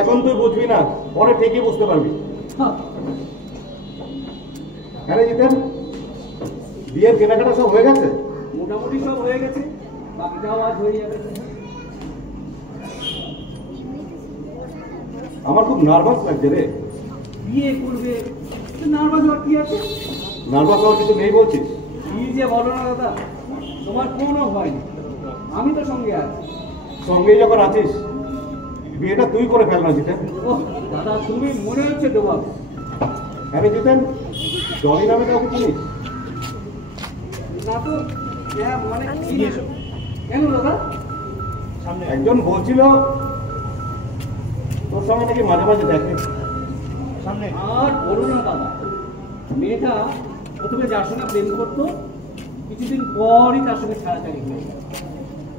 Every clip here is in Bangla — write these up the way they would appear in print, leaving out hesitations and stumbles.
এখন তুই বুঝবি না, পরে ঠিকই বুঝতে পারবি। আরে জিতেন, বিয়ের কেনাকাটা সব হয়ে গেছে? মোটামুটি সব হয়ে গেছে, বাকিটাও আজ হয়ে যাবে। আমার খুব নার্ভাস লাগছে রে। বিয়ে করবে, নার্ভাস হওয়ার কি আছে? নার্ভাস হওয়ার কিছু নেই বলছিস? কি যে বলো না দাদা, তোমার কোনো ভয় নেই, আমি তো সঙ্গে আছি। সঙ্গে যখন আছিস, বিয়েটা তুই করে ফেল না জিতেন। দাদা তুমি মনে হচ্ছে ডোবা। আরে জিতেন, জনি নামে কাউকে চিনিস? না তো, মানে কেন দাদা? একজন বলছিল তোর সঙ্গে নাকি মাঝে মাঝে দেখে। সামনে আর বলো না দাদা, মেয়েটা প্রথমে যার সঙ্গে প্রেম করতো, কিছুদিন পরই তার সঙ্গে ছাড়াছাড়ি হয়ে গেল।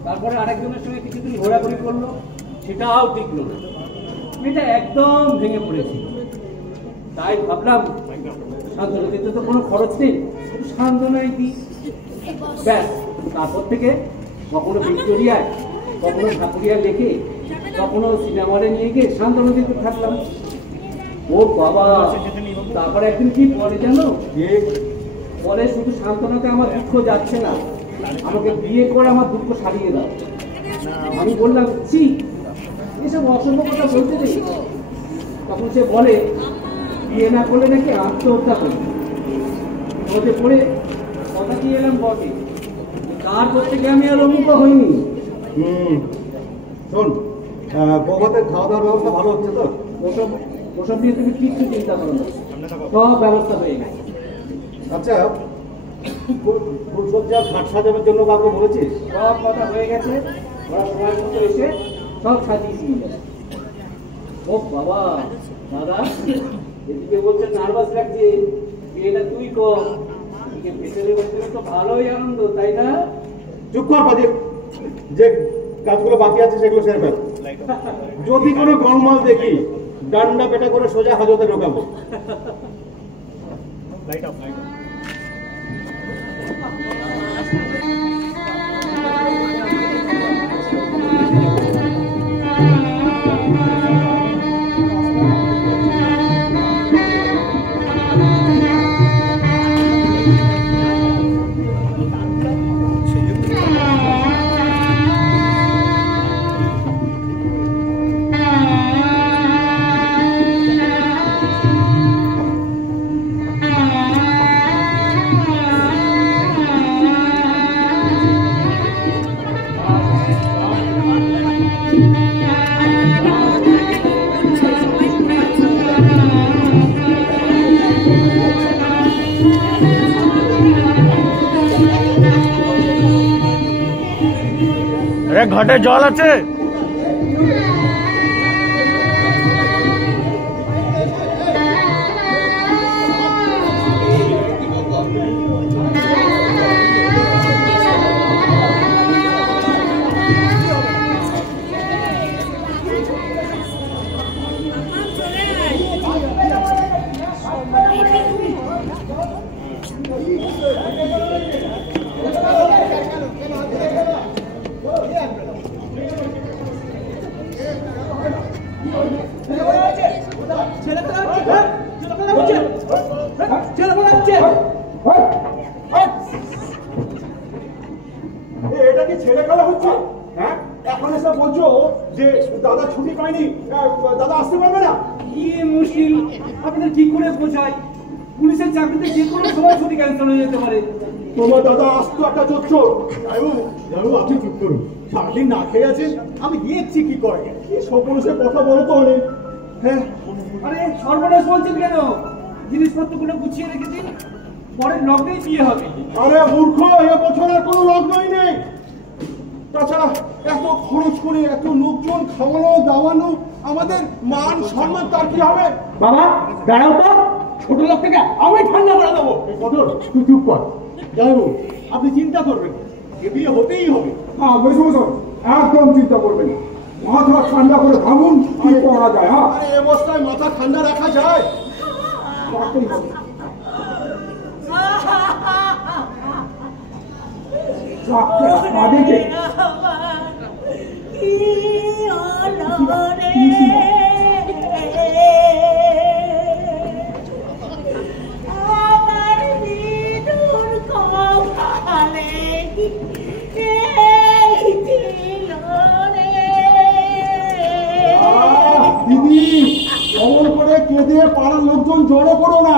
তারপরে আরেকজনের সঙ্গে কিছুদিন ঘোরাঘুরি করলো, সেটাও টিকলো না। মেয়েটা একদম ভেঙে পড়েছিল। তাই ভাবলাম সান্ত্বনা দিতে তো কোনো খরচ নেই, সান্ত্বনাই দিই। ব্যাস, তারপর থেকে কখনো ভিক্টোরিয়ায়, কখনো ঠাকুরিয়া লেকে, কখনো সিনেমা হলে নিয়ে গিয়ে সান্ত্বনা দিতে থাকলাম। ও বাবা, তারপরে একদিন কি বলে জানো, বলে শুধু সান্ত্বনাতে আমার দুঃখ যাচ্ছে না, আমাকে বিয়ে করে আমার দুঃখ সারিয়ে দাও। আমি বললাম ছি, এসব অসম্ভব কথা বলতে নেই। তখন সে বলে বিয়ে না করলে নাকি আত্মহত্যা করবে। ওতে পড়ে কথা দিয়ে এলাম বটে, তারপর থেকে আমি আর অমুখ হইনি। শোন, বৌভাতের খাওয়া দাওয়ার ব্যবস্থা ভালো হচ্ছে তো? ওসব নিয়ে তুমি কিচ্ছু চিন্তা করো না, সব ব্যবস্থা হয়ে গেছে। আচ্ছা, ফুলসজ্জা ঘাট সাজানোর জন্য কাউকে বলেছিস? সব কথা হয়ে গেছে, ওরা সময় মতো এসে সব সাজিয়ে দিয়ে গেছে। ও বাবা, দাদা এদিকে বলছে নার্ভাস লাগছে, বিয়েটা তুই কর। এদিকে ভেতরে ভেতরে তো ভালোই আনন্দ, তাই না? চুপ কর বাজে, যে কাজগুলো বাকি আছে সেগুলো সেরে ফেল। যদি কোনো গরমাল দেখি, ডান্ডা পেটা করে সোজা হাজতে ঢোকাবো। ঘটে জল আছে? এটা কি ছেলে খেলা হচ্ছে? হ্যাঁ, এখন এসব বলছো যে দাদা ছুটি পায়নি, দাদা আসতে পারবে না। কি মুশকিল, আপনাদের কি করে বোঝাই? পুলিশের চাকরিতে যে কোনো সময় ছুটি ক্যান্সেল হয়ে যেতে পারে। তোমার দাদা আসতো একটা চোর। জানো আপনি চুপ করুন, সারাদিন না খেয়ে আছেন, আমি দিয়েছি কি করে। কি সর্বনাশের কথা বলো তো অনেক। হ্যাঁ, আরে সর্বনাশ বলছেন কেন? জিনিসপত্রগুলো গুছিয়ে রেখেছি, পরের লগ্নেই বিয়ে হবে। আরে মূর্খ, এবছর আর কোনো লগ্নই নেই। তাছাড়া এত খরচ করে এত লোকজন খাওয়ানো দাওয়ানো, আমাদের মান সম্মান তার কি হবে? বাবা দাঁড়াও তো, ছোট লোক থেকে আমি ঠান্ডা করে দেবো। কদর, তুই চুপ কর। যাইবো, আপনি চিন্তা করবেন, এ বিয়ে হতেই হবে। হ্যাঁ বসে বসুন, একদম চিন্তা করবেন না। মাথা ঠান্ডা করে ভাবুন কি করা যায়। হ্যাঁ আরে এ অবস্থায় মাথা ঠান্ডা রাখা যায়? পারতেই হবে। কাঁদেছে। দিদি, অমন করে কেঁদে পাড়ার লোকজন জড়ো করো না।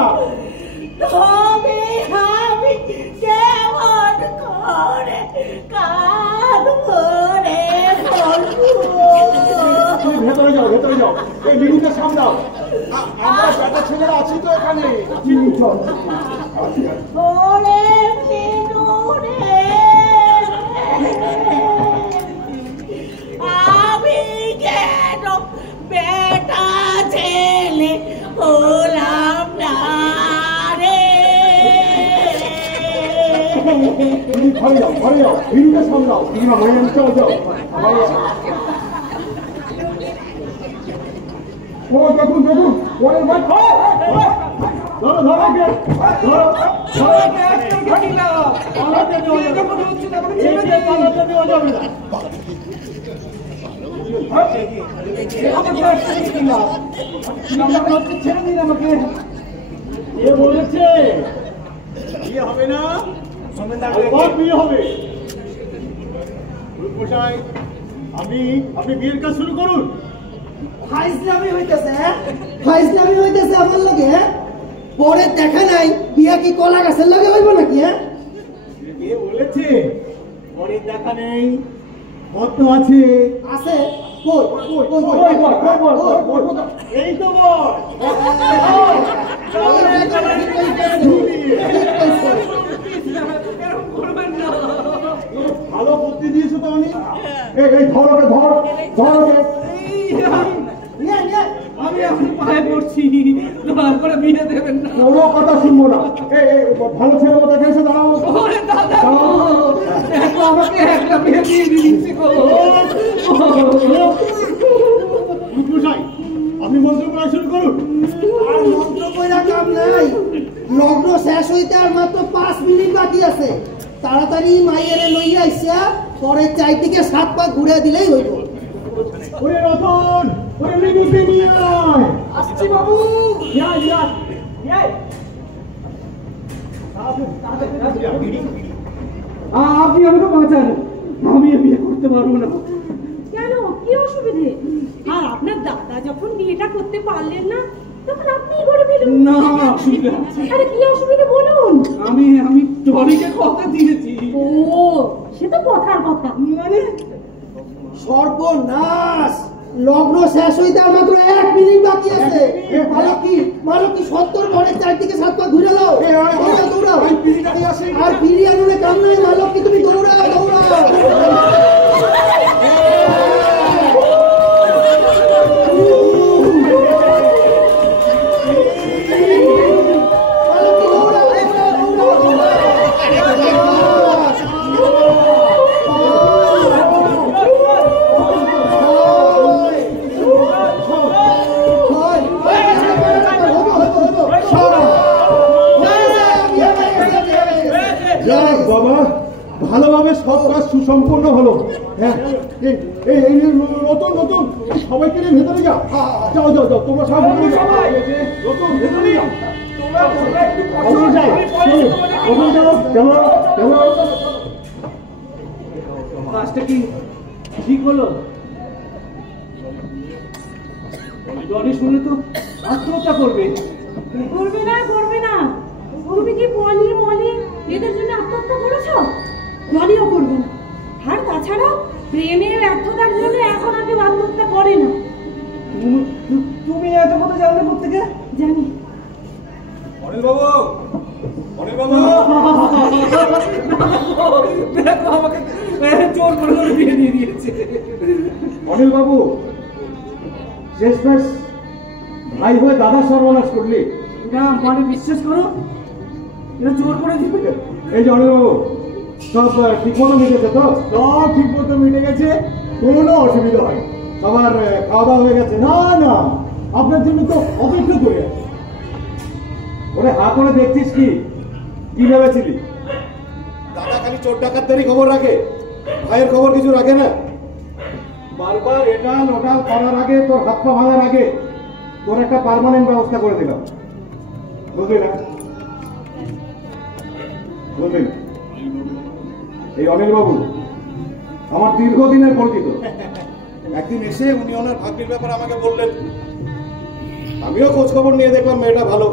তুমি ভেতরে যাও, ভেতরে যাও, এই মিনুকে সামলাও। আমরা বেটা ছেলেরা আছি তো এখানে। চল, আসি, আসি। আমি কেন বেটা ছেলে হলাম না রে? তুমি ঘরে যাও, ঘরে যাও, মিনুকে সামলাও। দিদিমা ঘরে যাও, যাও। ও দেখুন দেখুন, ওরে ভাই, ধরো ধরো ওকে, ধরো ধরো। ছেড়ে দিন আমাকে। এ বলেছে বিয়ে হবে না, আবার বিয়ে হবে। মশাই, আপনি বিয়ের কাজ শুরু করুন। ফাইজলামি হইতেছে, ফাইজলামি হইতেছে আমার লগে। পরে দেখা নাই বিয়া কি কলা গাছের লগে হইব নাকি? কে বলেছে পরে দেখা নেই? কত আছে? আছে কই কই কই কই? এই তো বল। ভালো বুদ্ধি দিয়েছো তো অনেক। এই ধর ওকে, ধর ধর ওকে। নিয়ে নিয়ে আমি এখন পায়ে পড়ছি, দয়া করে বিয়ে দেবেন না। কোনো কথা শুনবো না। এই ভালো ছেলে মতো এসে দাঁড়াও। ওরে দাদা গো, দেখো আমাকে একটা বিয়ে দিয়ে দিচ্ছে গো। মশাই, আপনি মন্ত্র পড়া শুরু করুন। আর মন্ত্র কইরা কাম নাই। লগ্ন শেষ হইতে আর মাত্র 5 মিনিট বাকি আছে। তাড়াতাড়ি মাইয়ারে লইয়া আইসা পরে 4 থেকে 7 পা ঘুরে দিলেই হইব। ওরে রতন, ওরে মিনুকে নিয়ে আয়। আসছি বাবু। আপনি আমাকে বাঁচান, আমি বিয়ে করতে পারবো না। কেন, কি অসুবিধে? আর আপনার দাদা যখন বিয়েটা করতে পারলেন না, তখন আপনিই করে ফেলুন। না, অসুবিধা আছে। আরে কি অসুবিধা বলুন। আমি টনিকে কথা দিয়েছি। ও, সে তো কথার কথা। মানে সর্বনাশ, লগ্ন শেষ হইতে আর মাত্র 1 মিনিট বাকি আছে। মালো কি 70 ঘরে 4 থেকে 7 পা ঘুরে লাও। দৌড়াও দৌড়াও। আর বিরিয়ানি কাম নাই। মালো কি তুমি দৌড়াও দৌড়াও। বাবা, ভালোভাবে সব কাজ সুসম্পন্ন হলো। হ্যাঁ, এই নতুন নতুন সবাইকে নিয়ে ভেতরে যাও। যাও যাও যাও, তোমরা সব ভেতরে যাও। নতুন ভেতরে যাও। ভেতরে যাও। ভেতরে যাও, চলো চলো। কাজটা কি ঠিক হলো? টনি শুনে তো আত্মহত্যা করবে। করবে না, করবে না। তুমি কি বলি এদের জন্য আত্মহত্যা করেছো? জলিও করবে না। আর তাছাড়া প্রেমের ব্যর্থতার জন্য এখন আর কেউ আত্মহত্যা করে না। তুমি এত কথা জানলে কোত্থেকে? জানি। অনিল বাবু, অনিল বাবু, দেখো আমাকে জোর করে বিয়ে দিয়ে দিয়েছে। অনিল বাবু, শেষমেশ ভাই হয়ে দাদা সর্বনাশ করলি। না মানে বিশ্বাস করো, এটা জোর করে দিবে। এই যে অনিল বাবু, সব ঠিক মতো মিটেছে তো? সব ঠিক মতো মিটে গেছে, কোনো অসুবিধা হয়। সবার খাওয়া দাওয়া হয়ে গেছে? না না, আপনার জন্য তো অপেক্ষা করে আছে। ওরে হা করে দেখছিস কি? কি ভেবেছিলি দাদা খালি চোর ডাকাতদেরই খবর রাখে, ভাইয়ের খবর কিছু রাখে না? বারবার এটাল ওটাল করার আগে, তোর হাত পা ভাঙার আগে তোর একটা পার্মানেন্ট ব্যবস্থা করে দিলাম, বুঝলি না? বুঝলি না? এই অনিল বাবু আমার দীর্ঘদিনের পরিচিত। একদিন এসে উনি ওনার ভাগ্যের ব্যাপারে আমাকে বললেন, আমিও খোঁজ খবর নিয়ে দেখলাম মেয়েটা ভালো।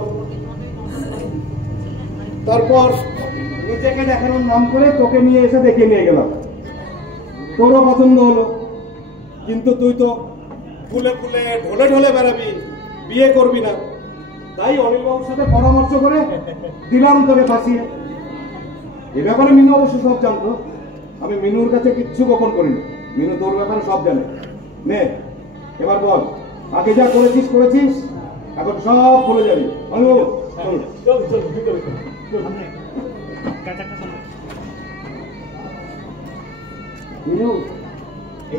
তারপর নিজেকে দেখানোর নাম করে তোকে নিয়ে এসে দেখে নিয়ে গেলাম। তোরও পছন্দ হলো, কিন্তু তুই তো ফুলে ফুলে ঢলে ঢলে বেড়াবি, বিয়ে করবি না। তাই অনিল বাবুর সাথে পরামর্শ করে দিলাম তোকে ফাঁসিয়ে। এ ব্যাপারে মিনু অবশ্য সব জানতো, আমি মিনুর কাছে কিচ্ছু গোপন করিনি। মিনু তোর ব্যাপারে সব জানে। নে এবার বল, আগে যা করেছিস করেছিস, এখন সব ভুলে যাবি। অনিল বাবু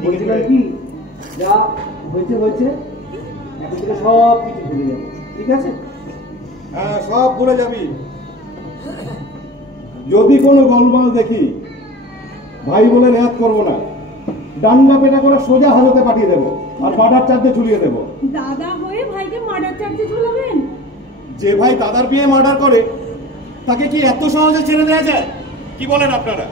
বলছিলাম কি, যা হয়েছে হয়েছে, এখন থেকে সব কিছু ভুলে যাবো, ঠিক আছে? হ্যাঁ, সব ভুলে যাবি। যদি কোনো গোলমাল দেখি, ভাই বলে নেয়াত করবো না, ডান্ডা পেটা করে সোজা হাজতে পাঠিয়ে দেবো আর মার্ডার চার্জে ঝুলিয়ে দেবো। দাদা হয়ে ভাইকে মার্ডার চার্জে ঝুলাবেন? যে ভাই দাদার বিয়ে মার্ডার করে তাকে কি এত সহজে ছেড়ে দেওয়া যায়? কি বলেন আপনারা?